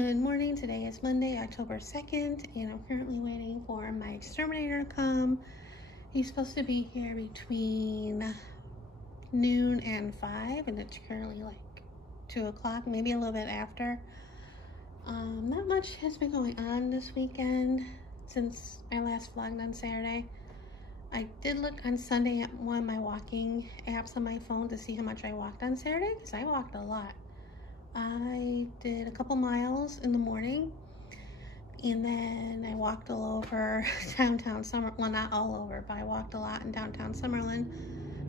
Good morning. Today is Monday, October 2nd, and I'm currently waiting for my exterminator to come. He's supposed to be here between noon and 5, and it's currently like 2 o'clock, maybe a little bit after. Not much has been going on this weekend since I last vlogged on Saturday. I did look on Sunday at one of my walking apps on my phone to see how much I walked on Saturday, because I walked a lot. I did a couple miles in the morning, and then I walked all over downtown Summer. Well, not all over, but I walked a lot in downtown Summerlin,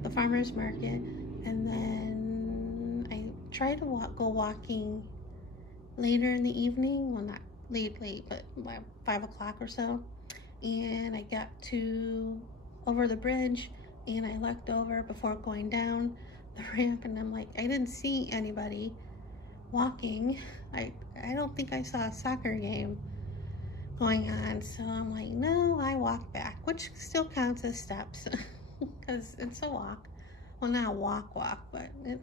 the farmers market, and then I tried to go walking later in the evening. Well, not late, but about 5 o'clock or so. And I got over the bridge, and I looked over before going down the ramp, and I'm like, I didn't see anybody walking. I don't think I saw a soccer game going on, so I'm like, no, I walked back, which still counts as steps because it's a walk. Well, not a walk, but it,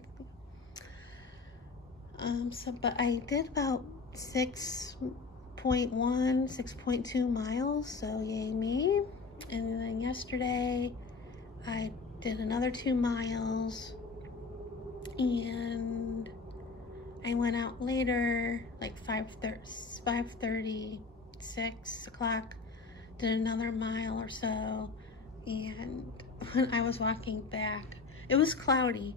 but I did about 6.2 miles, so yay me. And then yesterday I did another 2 miles, and I went out later, like 5:30, 6 o'clock, did another mile or so, and when I was walking back, it was cloudy,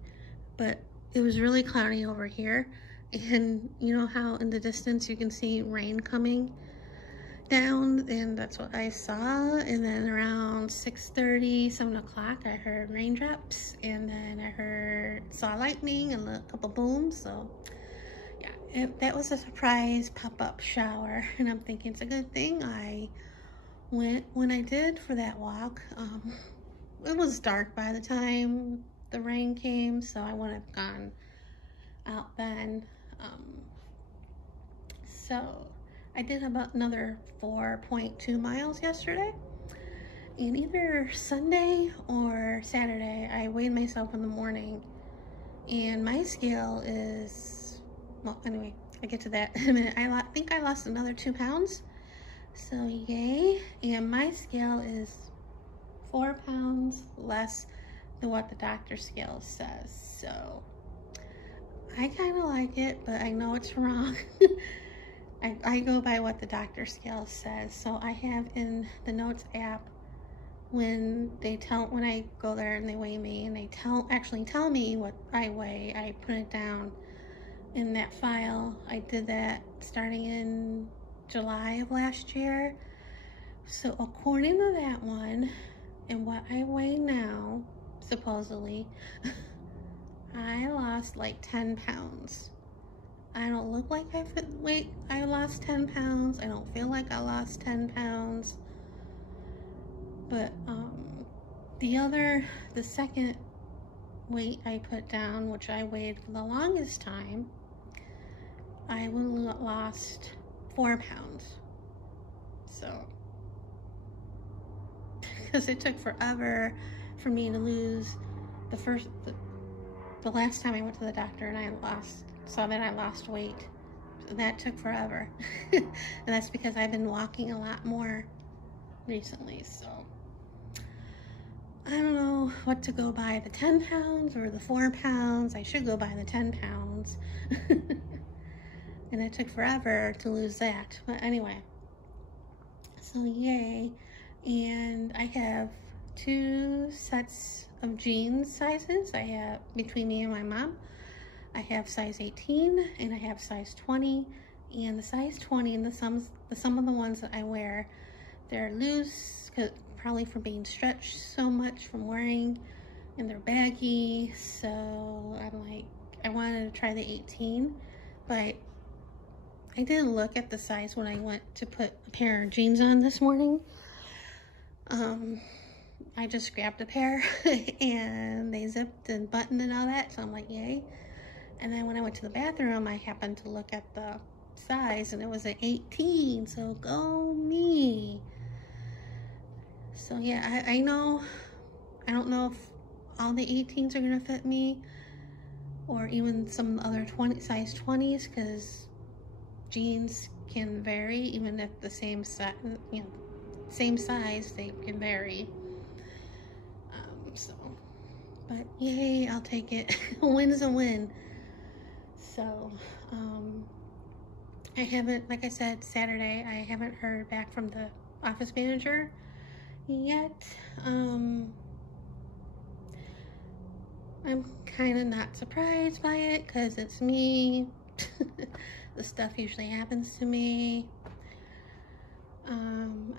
but it was really cloudy over here, and you know how in the distance you can see rain coming down, and that's what I saw. And then around 6:30, 7 o'clock, I heard raindrops, and then I saw lightning and a couple booms, so yeah, that was a surprise pop-up shower, and I'm thinking it's a good thing I went when I did for that walk. It was dark by the time the rain came, so I wouldn't have gone out then. So I did about another 4.2 miles yesterday, and either Sunday or Saturday I weighed myself in the morning, and my scale is, well, anyway, I'll get to that in a minute. I think I lost another 2 pounds, so yay. And my scale is 4 pounds less than what the doctor's scale says, so I kind of like it, but I know it's wrong. I go by what the doctor's scale says, so I have in the notes app, when I go there and they weigh me, and they actually tell me what I weigh, I put it down in that file. I did that starting in July of last year. So according to that one and what I weigh now, supposedly, I lost like 10 pounds. I don't look like I lost 10 pounds. I don't feel like I lost 10 pounds. But the second weight I put down, which I weighed for the longest time, I lost 4 pounds. So, because it took forever for me to lose the last time I went to the doctor, and I saw that I lost weight. So that took forever. And that's because I've been walking a lot more recently, so I don't know what to go by, the 10 pounds or the 4 pounds. I should go by the 10 pounds. And it took forever to lose that. But anyway, so yay. And I have 2 sets of jeans sizes. I have, between me and my mom, I have size 18 and I have size 20. And the size 20 and some of the ones that I wear, they're loose, probably from being stretched so much from wearing, and they're baggy. So I'm like, I wanted to try the 18, but I didn't look at the size when I went to put a pair of jeans on this morning. I just grabbed a pair and they zipped and buttoned and all that, so I'm like, yay. And then when I went to the bathroom, I happened to look at the size, and it was an 18, so go me. So yeah, I know, I don't know if all the 18s are gonna fit me, or even some other size 20s, because jeans can vary, even if the same size, same size, they can vary. But yay, I'll take it. A win's a win. So, I haven't, like I said, Saturday, I haven't heard back from the office manager yet. I'm kind of not surprised by it because it's me. The stuff usually happens to me.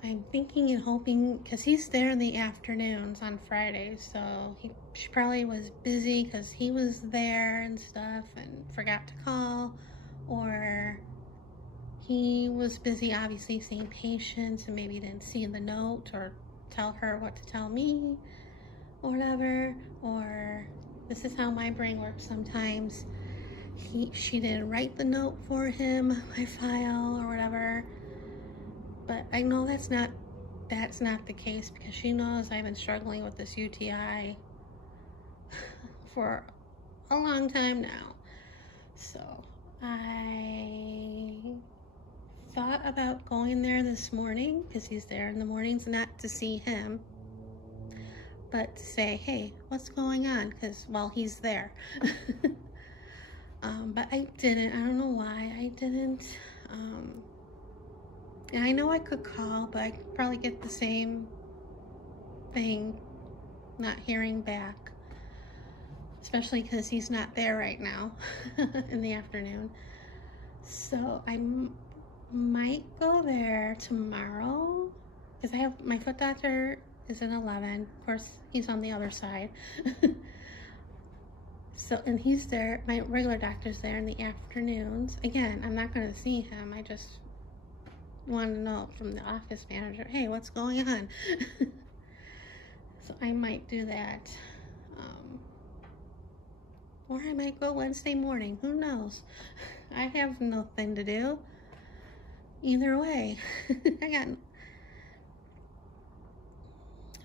I'm thinking and hoping, because he's there in the afternoons on Fridays, so she probably was busy because he was there and stuff and forgot to call, or he was busy obviously seeing patients and maybe didn't see the note or tell her what to tell me or whatever. Or this is how my brain works sometimes. She didn't write the note for him, my file or whatever. But I know that's not the case, because she knows I've been struggling with this UTI for a long time now. So I thought about going there this morning, because he's there in the mornings, not to see him, but to say, hey, what's going on? Because, well, he's there. But I didn't. I don't know why I didn't. And I know I could call, but I could probably get the same thing, not hearing back. Especially because he's not there right now in the afternoon. So I might go there tomorrow, because I have my foot doctor is at 11. Of course, he's on the other side. So, and he's there, my regular doctor's there in the afternoons. Again, I'm not going to see him. I just want to know from the office manager, hey, what's going on? So I might do that. Or I might go Wednesday morning. Who knows? I have nothing to do. Either way.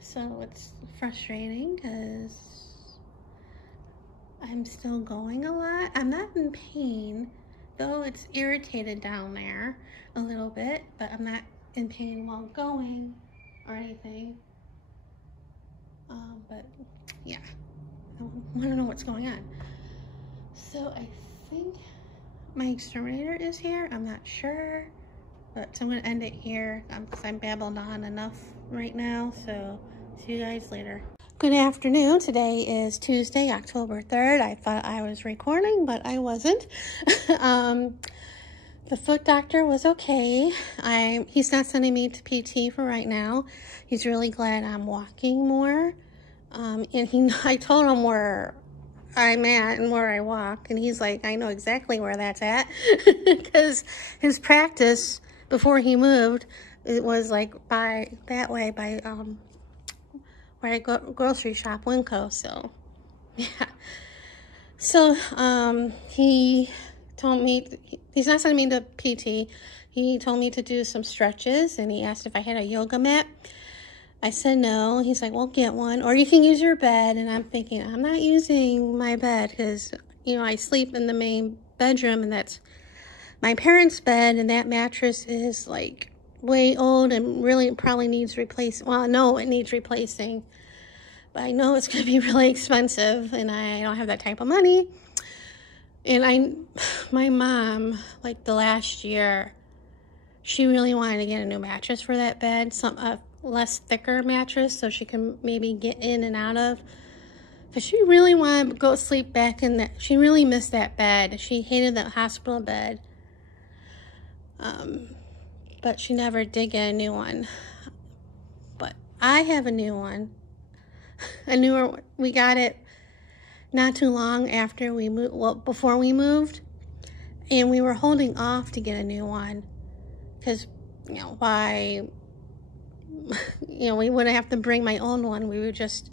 So it's frustrating because I'm still going a lot. I'm not in pain, though it's irritated down there a little bit, but I'm not in pain while going or anything. But yeah, I want to know what's going on. So I think my exterminator is here. I'm not sure, but so I'm going to end it here because I'm babbled on enough right now. So see you guys later. Good afternoon. Today is Tuesday, October 3rd. I thought I was recording, but I wasn't. The foot doctor was okay. He's not sending me to PT for right now. He's really glad I'm walking more. And I told him where I'm at and where I walk, and he's like, I know exactly where that's at. Because his practice before he moved, it was like by that way, by where I go grocery shop, Winco. So yeah. So he told me he's not sending me to PT. He told me to do some stretches, and he asked if I had a yoga mat. I said no. He's like, well, get one, or you can use your bed. And I'm thinking, I'm not using my bed because, you know, I sleep in the main bedroom, and that's my parents' bed, and that mattress is like way old and really probably needs replacing. Well, no, it needs replacing, but I know it's going to be really expensive, and I don't have that type of money. And my mom, like the last year, she really wanted to get a new mattress for that bed, a less thicker mattress, so she can maybe get in and out of, because she really wanted to go sleep back in that. She really missed that bed. She hated that hospital bed. But she never did get a new one. But I have a new one. A newer one. We got it not too long after we moved, well, before we moved. And we were holding off to get a new one. Because, you know, why, you know, we wouldn't have to bring my own one. We would just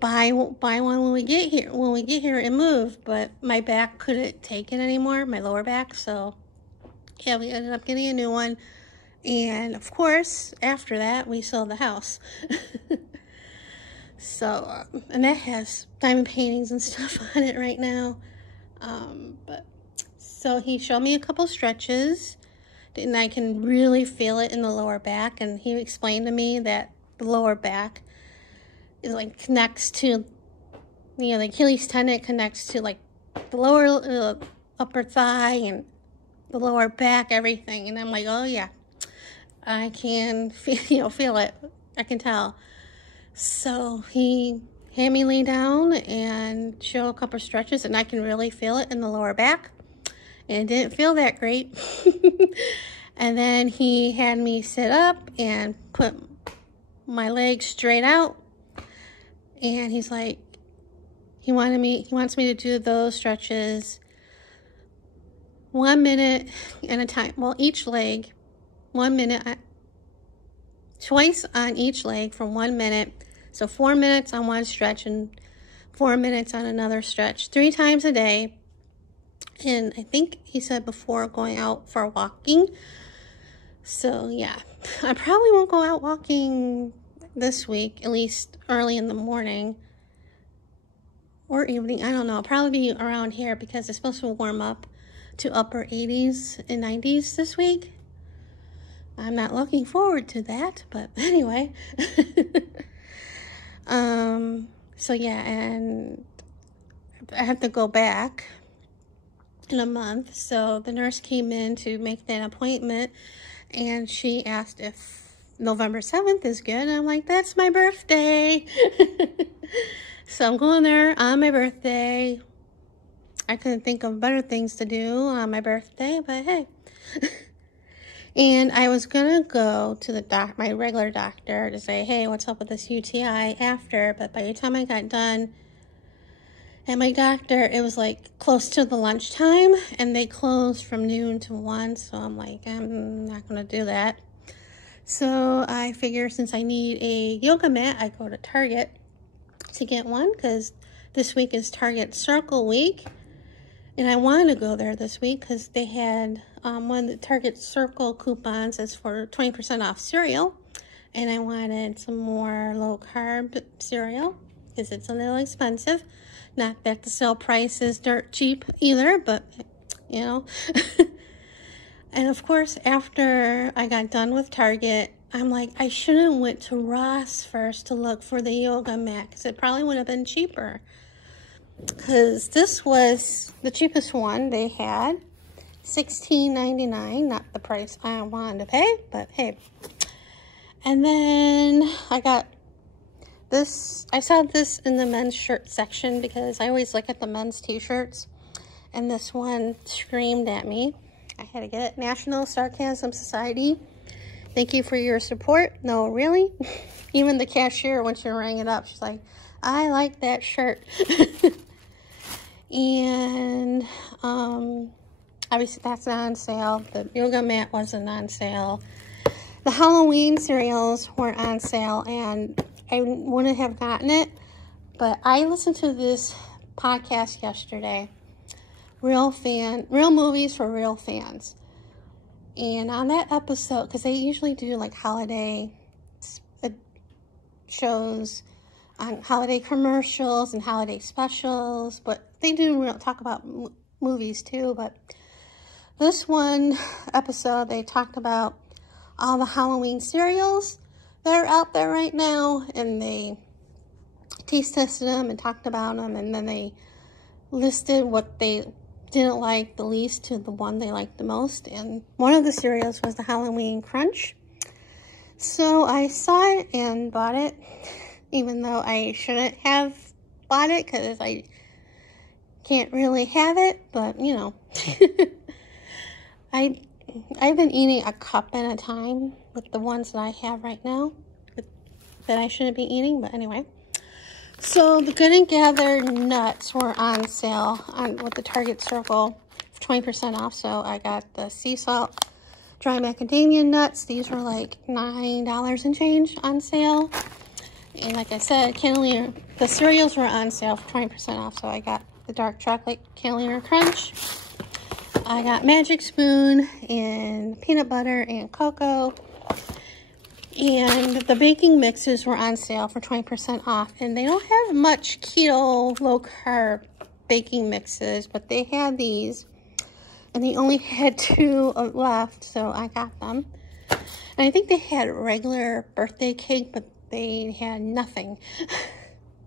buy one when we get here and move. But my back couldn't take it anymore, my lower back. So yeah, we ended up getting a new one. And of course, after that, we sold the house. So, and that has diamond paintings and stuff on it right now. But So he showed me a couple stretches, and I can really feel it in the lower back. And he explained to me that the lower back is like connects to, the Achilles tendon connects to like the lower upper thigh and the lower back, everything. And I'm like, oh yeah, I can feel, feel it. I can tell. So he had me lay down and show a couple stretches, and I can really feel it in the lower back. And it didn't feel that great. And then he had me sit up and put my legs straight out. And he's like, he wants me to do those stretches 1 minute at a time. Well, each leg, 1 minute, twice on each leg for 1 minute. So 4 minutes on one stretch and 4 minutes on another stretch, 3 times a day. And I think he said before going out for walking. So yeah, I probably won't go out walking this week, at least early in the morning or evening. I don't know. I'll probably be around here because it's supposed to warm up to upper 80s and 90s this week. I'm not looking forward to that, but anyway. So yeah, and I have to go back in a month. So the nurse came in to make that appointment, and she asked if November 7th is good. And I'm like, that's my birthday. So I'm going there on my birthday. I couldn't think of better things to do on my birthday, but hey. And I was gonna go to the my regular doctor to say, hey, what's up with this UTI after? But by the time I got done at my doctor, it was like close to the lunchtime, and they closed from noon to 1. So I'm like, I'm not gonna do that. So I figure since I need a yoga mat, I go to Target to get one, because this week is Target Circle Week. And I wanted to go there this week because they had one of the Target Circle coupons is for 20% off cereal. And I wanted some more low-carb cereal because it's a little expensive. Not that the sale price is dirt cheap either, but, you know. And, of course, after I got done with Target, I'm like, I should have went to Ross first to look for the yoga mat because it probably would have been cheaper. Because this was the cheapest one they had, $16.99, not the price I wanted to pay, but hey. And then I got this, I saw this in the men's shirt section because I always look at the men's t-shirts, and this one screamed at me. I had to get it. National Sarcasm Society, thank you for your support. No, really? Even the cashier, when she rang it up, she's like, I like that shirt. And obviously that's not on sale. The yoga mat wasn't on sale. The Halloween cereals weren't on sale, and I wouldn't have gotten it, but I listened to this podcast yesterday, Real Movies for Real Fans. And on that episode, because they usually do like holiday shows on holiday commercials and holiday specials, but they do talk about movies too. But this one episode, they talked about all the Halloween cereals that are out there right now, and they taste tested them and talked about them, and then they listed what they didn't like the least to the one they liked the most, and one of the cereals was the Halloween Crunch. So I saw it and bought it, even though I shouldn't have bought it because I can't really have it, but you know. I've been eating a cup at a time with the ones that I have right now that I shouldn't be eating, but anyway. So the Good and Gather nuts were on sale with the Target Circle for 20% off. So I got the sea salt dry macadamia nuts. These were like $9 and change on sale. And like I said, the cereals were on sale for 20% off. So I got the dark chocolate Cannolia Crunch. I got Magic Spoon and peanut butter and cocoa. And the baking mixes were on sale for 20% off. And they don't have much keto, low-carb baking mixes, but they had these. and they only had 2 left, so I got them. And I think they had regular birthday cake, but they had nothing.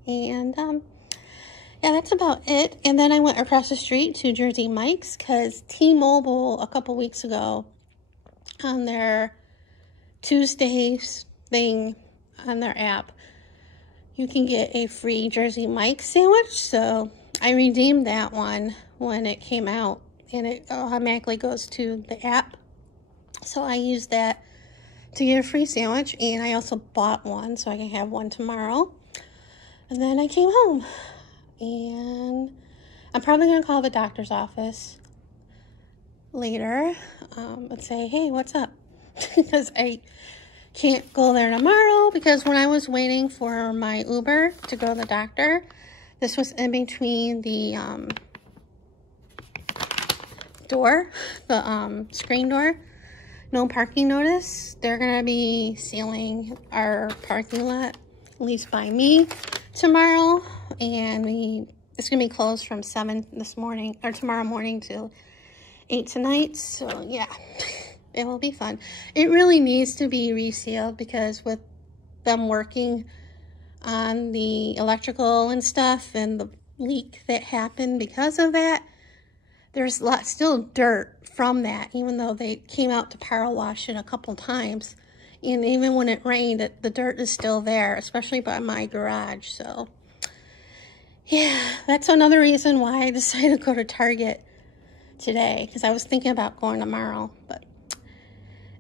And yeah, that's about it. And then I went across the street to Jersey Mike's because T-Mobile a couple weeks ago on their Tuesdays thing on their app, you can get a free Jersey Mike's sandwich. So I redeemed that one when it came out, and it automatically goes to the app. So I used that to get a free sandwich, and I also bought one so I can have one tomorrow. And then I came home, and I'm probably going to call the doctor's office later and say, hey, what's up? Because I can't go there tomorrow, because when I was waiting for my Uber to go to the doctor, this was in between the door, the screen door, no parking notice. They're going to be sealing our parking lot, at least by me, tomorrow, and it's going to be closed from 7 this morning, or tomorrow morning, till 8 tonight. So yeah, it will be fun. It really needs to be resealed, because with them working on the electrical and stuff, and the leak that happened because of that, there's still dirt from that, even though they came out to power wash it a couple times. And even when it rained, the dirt is still there, especially by my garage. So yeah, that's another reason why I decided to go to Target today, because I was thinking about going tomorrow. But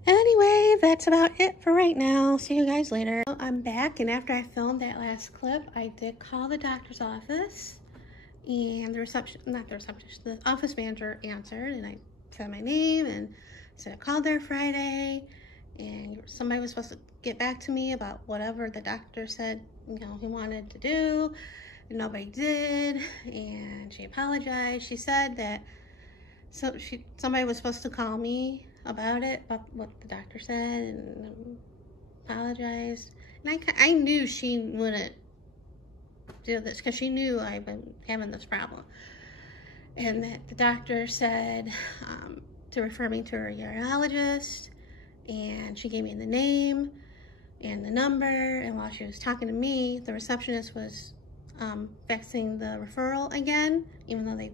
anyway, that's about it for right now. See you guys later. I'm back, and after I filmed that last clip, I did call the doctor's office, and the office manager answered, and I said my name and said I called there Friday, and somebody was supposed to get back to me about whatever the doctor said, you know, he wanted to do, and nobody did. And she apologized. She said that somebody was supposed to call me about it, about what the doctor said, and apologized. And I knew she wouldn't do this, because she knew I've been having this problem, and that the doctor said to refer me to a urologist, and she gave me the name and the number. And while she was talking to me, the receptionist was faxing the referral again, even though they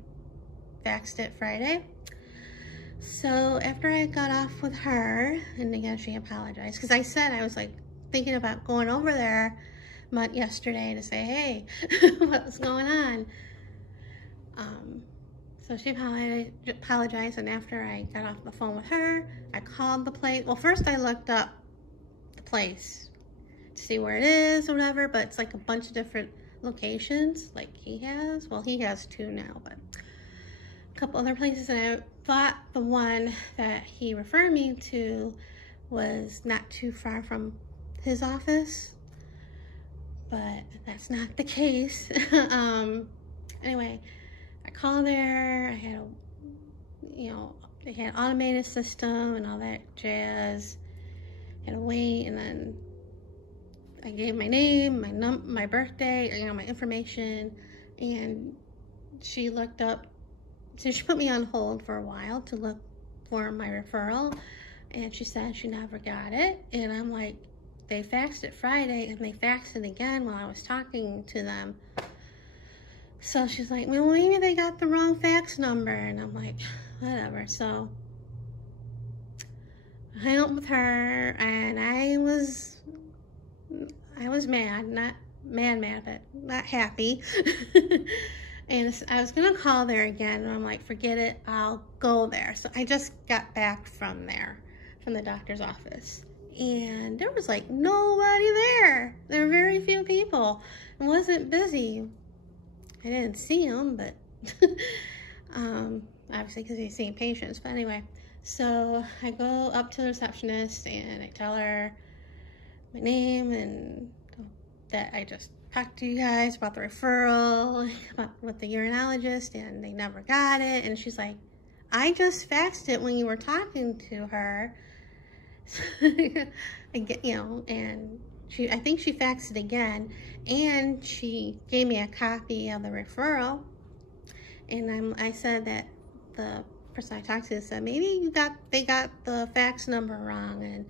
faxed it Friday. So after I got off with her, and again she apologized, because I said I was like thinking about going over there yesterday to say, hey, what's going on? So she apologized, and after I got off the phone with her, I called the place. Well, first I looked up the place to see where it is or whatever, but it's like a bunch of different locations like he has. Well, he has 2 now, but a couple other places, and I thought the one that he referred me to was not too far from his office, but that's not the case. Anyway, I called there. I had they had automated system and all that jazz. Had to wait, and then I gave my name, my birthday, my information, and she looked up. So she put me on hold for a while to look for my referral, and she said she never got it. And I'm like, they faxed it Friday, and they faxed it again while I was talking to them. So she's like, well, maybe they got the wrong fax number. And I'm like, whatever. So I hung up with her, and I was mad, not mad, but not happy. And I was gonna call there again, and I'm like, forget it, I'll go there. So I just got back from the doctor's office, and there was like nobody there. There were very few people. It wasn't busy. I didn't see him, but obviously because he's seeing patients. But anyway, so I go up to the receptionist, and I tell her my name and that I just talked to you guys about the referral, with the uronologist, and they never got it. And she's like, I just faxed it when you were talking to her. And I think she faxed it again, and she gave me a copy of the referral. And I said that the person I talked to said, maybe they got the fax number wrong, and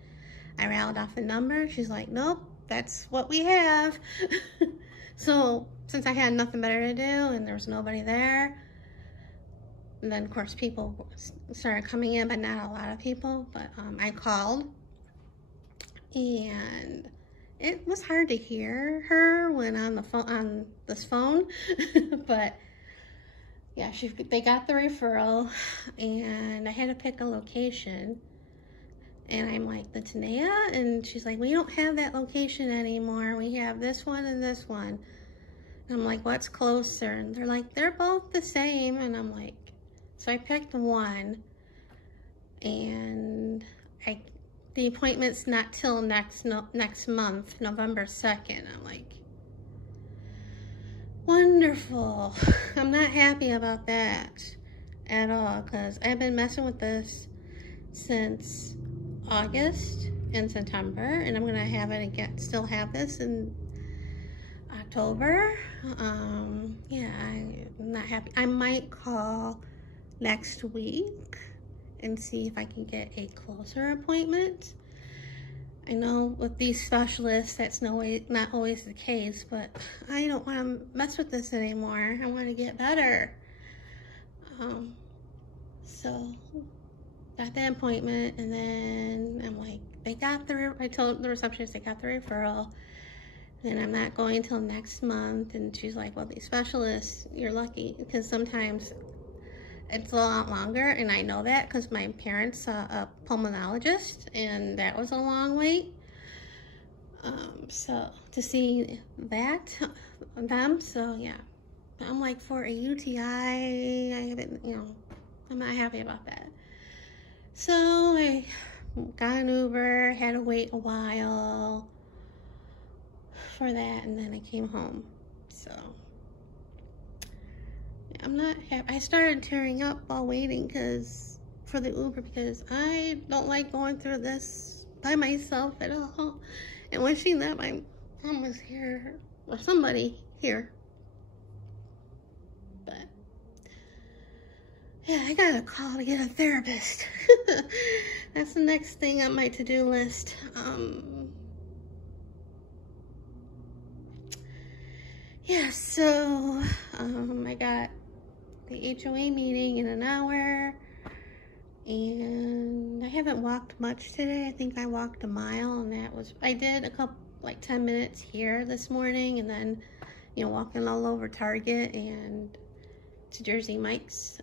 I rattled off the number. She's like, nope, that's what we have. So since I had nothing better to do and there was nobody there, and then of course people started coming in, but not a lot of people, but I called, and it was hard to hear her when on the phone, on this phone. But yeah, they got the referral, and I had to pick a location. And I'm like, the Tanea? And she's like, we don't have that location anymore. We have this one and this one. And I'm like, what's closer? And they're like, they're both the same. And I'm like, so I picked one. And the appointment's not till next month, November 2nd. I'm like, wonderful. I'm not happy about that at all, because I've been messing with this since August and September, and I'm gonna have it again, still have this in October. Yeah, I'm not happy. I might call next week and see if I can get a closer appointment. I know with these specialists that's not always the case, but I don't want to mess with this anymore. I want to get better. So got the appointment, and then I'm like, I told the receptionist they got the referral, and I'm not going until next month. And she's like, well, these specialists, you're lucky, because sometimes it's a lot longer, and I know that because my parents saw a pulmonologist, and that was a long wait. So to see them, so yeah. I'm like, for a UTI, I haven't, I'm not happy about that. So I got an Uber, had to wait a while for that, and then I came home. So I'm not happy. I started tearing up while waiting for the Uber, because I don't like going through this by myself at all. And wishing that my mom was here, or somebody here. But yeah, I got a call to get a therapist. That's the next thing on my to-do list. Yeah, so I got the HOA meeting in an hour, and I haven't walked much today. I think I walked a mile, and I did a couple, like 10 minutes here this morning, and then, walking all over Target and to Jersey Mike's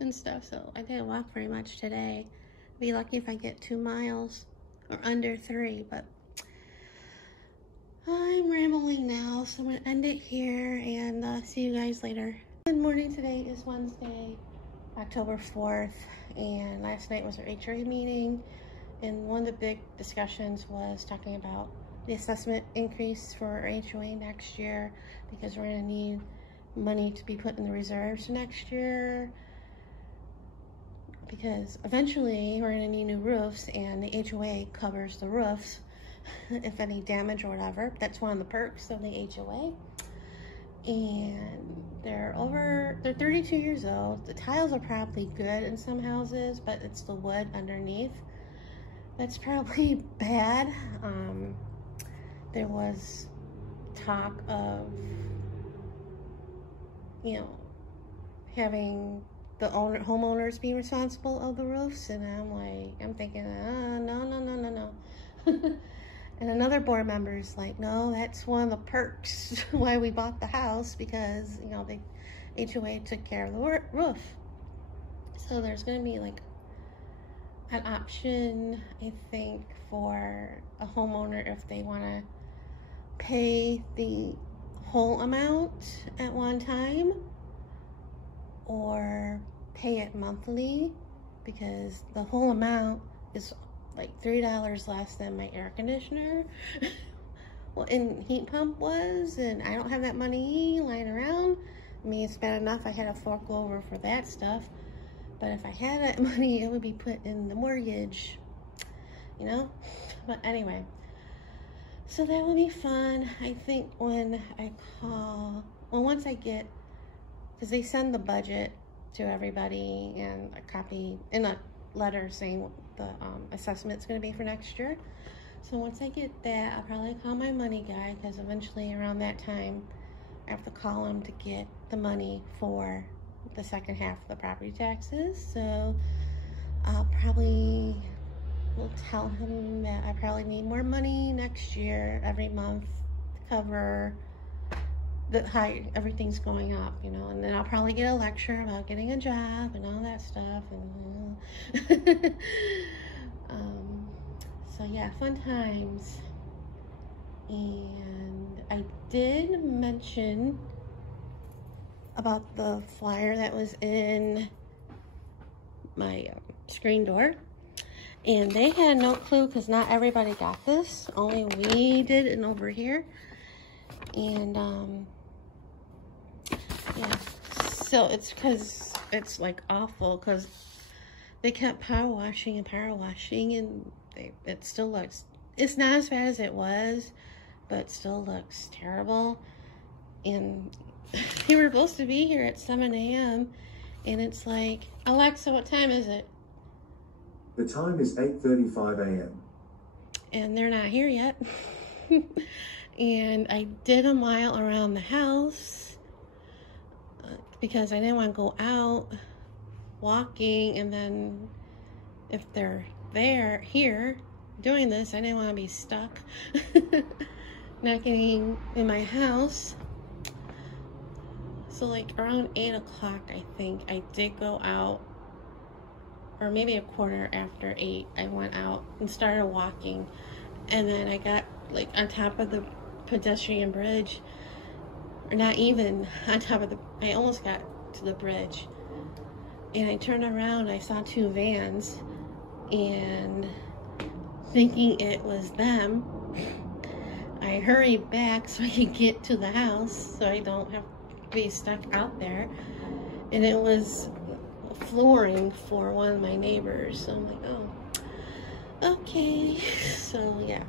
and stuff. So I didn't walk very much today. I'd be lucky if I get 2 miles or under 3, but I'm rambling now, so I'm gonna end it here, and see you guys later. Good morning. Today is Wednesday, October 4th, and last night was our HRA meeting, and one of the big discussions was talking about the assessment increase for our HOA next year, because we're going to need money to be put in the reserves next year, because eventually we're going to need new roofs, and the HOA covers the roofs if any damage or whatever. That's one of the perks of the HOA. And they're 32 years old. The tiles are probably good in some houses, but it's the wood underneath that's probably bad. There was talk of, having the homeowners be responsible of the roofs, and I'm thinking, no. And another board member is like, no, that's one of the perks why we bought the house, because, the HOA took care of the roof. So there's going to be like an option, I think, for a homeowner if they want to pay the whole amount at one time or pay it monthly, because the whole amount is like $3 less than my air conditioner and heat pump was, and I don't have that money lying around. I mean, it's bad enough I had to fork over for that stuff, but if I had that money, it would be put in the mortgage, But anyway, so that will be fun. I think when I call, once I get, because they send the budget to everybody, and a copy in a letter saying what the assessment's going to be for next year. So once I get that, I'll probably call my money guy, because eventually around that time I have to call him to get the money for the second half of the property taxes. So I'll probably will tell him that I probably need more money next year every month to cover how everything's going up, you know, and then I'll probably get a lecture about getting a job and all that stuff, and so yeah, fun times. And I did mention about the flyer that was in my screen door, and they had no clue, because not everybody got this, only we did, and over here. And yeah, so it's because it's like awful, because they kept power washing, and it still looks, it's not as bad as it was, but it still looks terrible. And they were supposed to be here at 7 a.m. and it's like, Alexa, what time is it? The time is 8:35 a.m. And they're not here yet. And I did a mile around the house because I didn't want to go out walking, and then if they're here doing this, I didn't want to be stuck not getting in my house. So like around 8 o'clock, I think I did go out, or maybe a quarter after 8, I went out and started walking, and then I got like on top of the pedestrian bridge, or not even on top of I almost got to the bridge, and I turned around, I saw 2 vans, and thinking it was them, I hurried back so I could get to the house so I don't have to be stuck out there. And it was flooring for one of my neighbors, so I'm like, oh, okay. So yeah,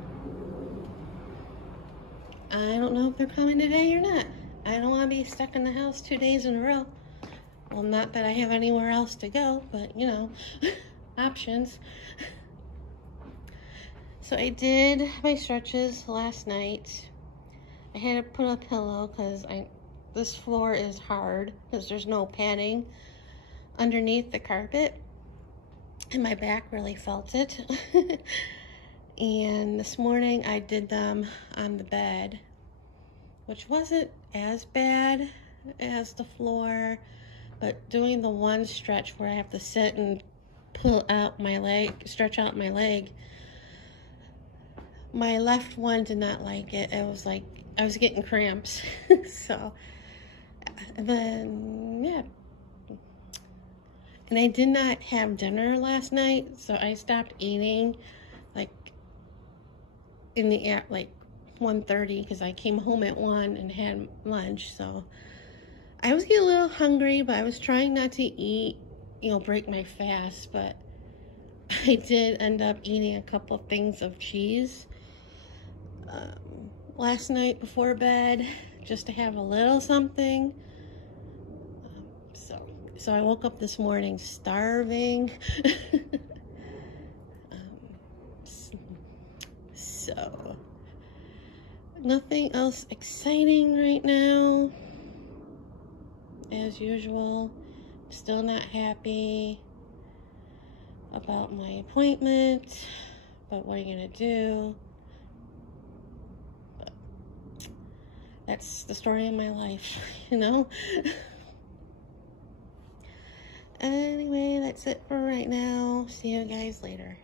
I don't know if they're coming today or not. I don't want to be stuck in the house 2 days in a row. Well, not that I have anywhere else to go, but you know, options. So I did my stretches last night. I had to put a pillow because this floor is hard because there's no padding underneath the carpet, and my back really felt it. And this morning I did them on the bed, which wasn't as bad as the floor, but doing the one stretch where I have to sit and pull out my leg, stretch out my leg, my left one did not like it. It was like I was getting cramps. So then yeah, and I did not have dinner last night, so I stopped eating like in the like 1:30, because I came home at 1 and had lunch. So I was getting a little hungry, but I was trying not to eat, you know, break my fast, but I did end up eating a couple of things of cheese last night before bed, just to have a little something. So I woke up this morning starving. So nothing else exciting right now. As usual, still not happy about my appointment, but what are you gonna do? But that's the story of my life, you know? Anyway, that's it for right now. See you guys later.